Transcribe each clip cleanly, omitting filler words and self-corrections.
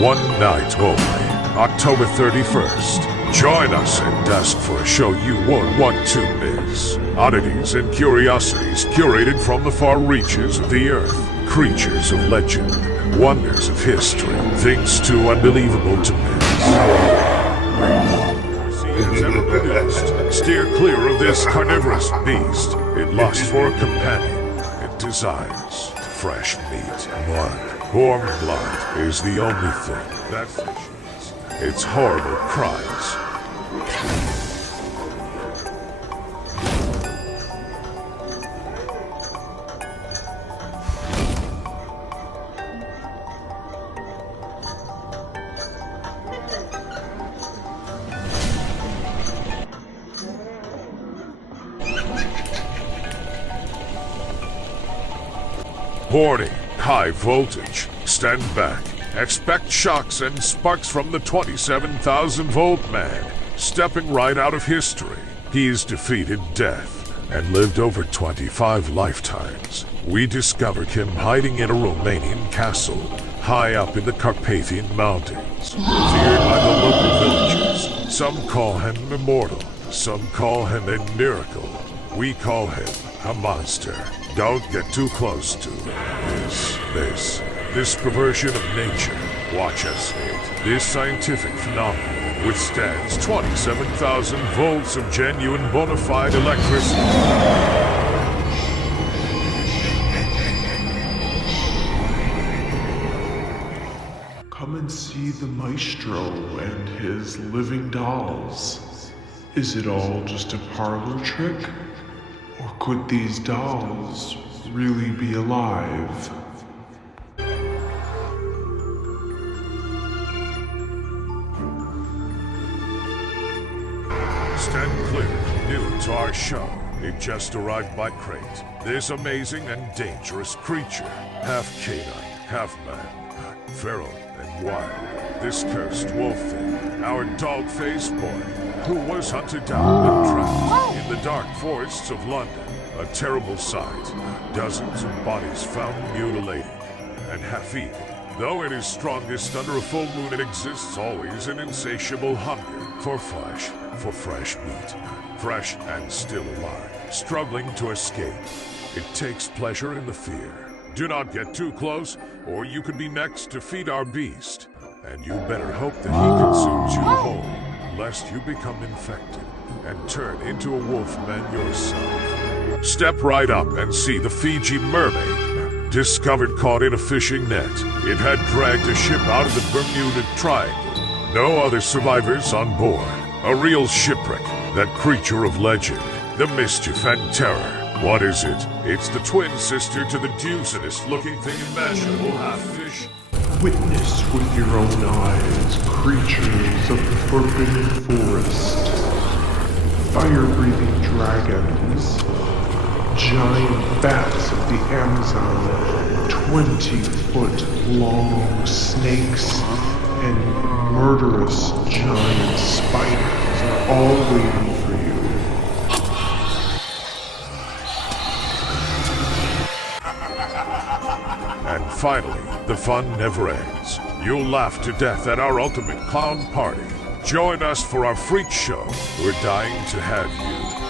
One night only, October 31st. Join us at dusk for a show you won't want to miss. Oddities and curiosities curated from the far reaches of the earth. Creatures of legend, wonders of history, things too unbelievable to miss. Has ever produced. Steer clear of this carnivorous beast. It lusts for a companion. It desires fresh meat, blood. Warm blood is the only thing that fishes its horrible cries. Warning, high voltage. Stand back. Expect shocks and sparks from the 27,000-volt man, stepping right out of history. He's defeated death and lived over 25 lifetimes. We discovered him hiding in a Romanian castle, high up in the Carpathian Mountains, feared by the local villagers. Some call him immortal, some call him a miracle. We call him a monster. Don't get too close to this perversion of nature. Watch as this scientific phenomenon withstands 27,000 volts of genuine bona fide electricity. Come and see the maestro and his living dolls. Is it all just a parlor trick? Or could these dolls really be alive? Stand clear, new to our show. It just arrived by crate. This amazing and dangerous creature, half canine, half man, feral and wild. This cursed wolf thing, our dog-faced boy, who was hunted down and trapped in the dark forests of London. A terrible sight. Dozens of bodies found mutilated and half-eaten. Though it is strongest under a full moon, it exists always an insatiable hunger for flesh, for fresh meat, fresh and still alive, struggling to escape. It takes pleasure in the fear. Do not get too close, or you could be next to feed our beast. And you better hope that he consumes you whole, lest you become infected and turn into a wolfman yourself. Step right up and see the Fiji mermaid, discovered caught in a fishing net. It had dragged a ship out of the Bermuda Triangle. No other survivors on board. A real shipwreck, that creature of legend, the mischief and terror. What is it? It's the twin sister to the deucedest looking thing imaginable, half-fish. Witness with your own eyes creatures of the forbidden forest. Fire-breathing dragons. Giant bats of the Amazon. 20-foot long snakes. And murderous giant spiders are all waiting for you. And finally, the fun never ends. You'll laugh to death at our ultimate clown party. Join us for our freak show. We're dying to have you.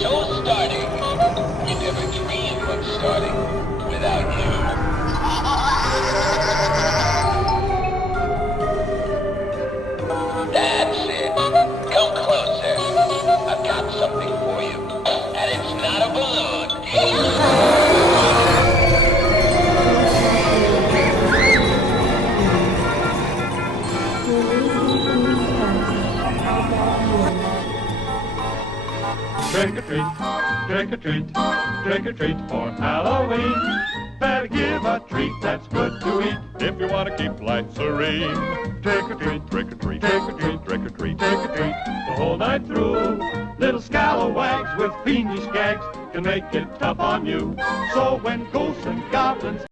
show's starting. You never dreamed of starting without you. That's it. Come closer. I've got something for you. And it's not a balloon. Trick or treat, trick or treat, trick or treat for Halloween. Better give a treat that's good to eat if you want to keep life serene. Trick or treat, trick or treat, trick or treat, trick or treat, trick or treat the whole night through. Little scalawags with fiendish gags can make it tough on you. So when ghosts and goblins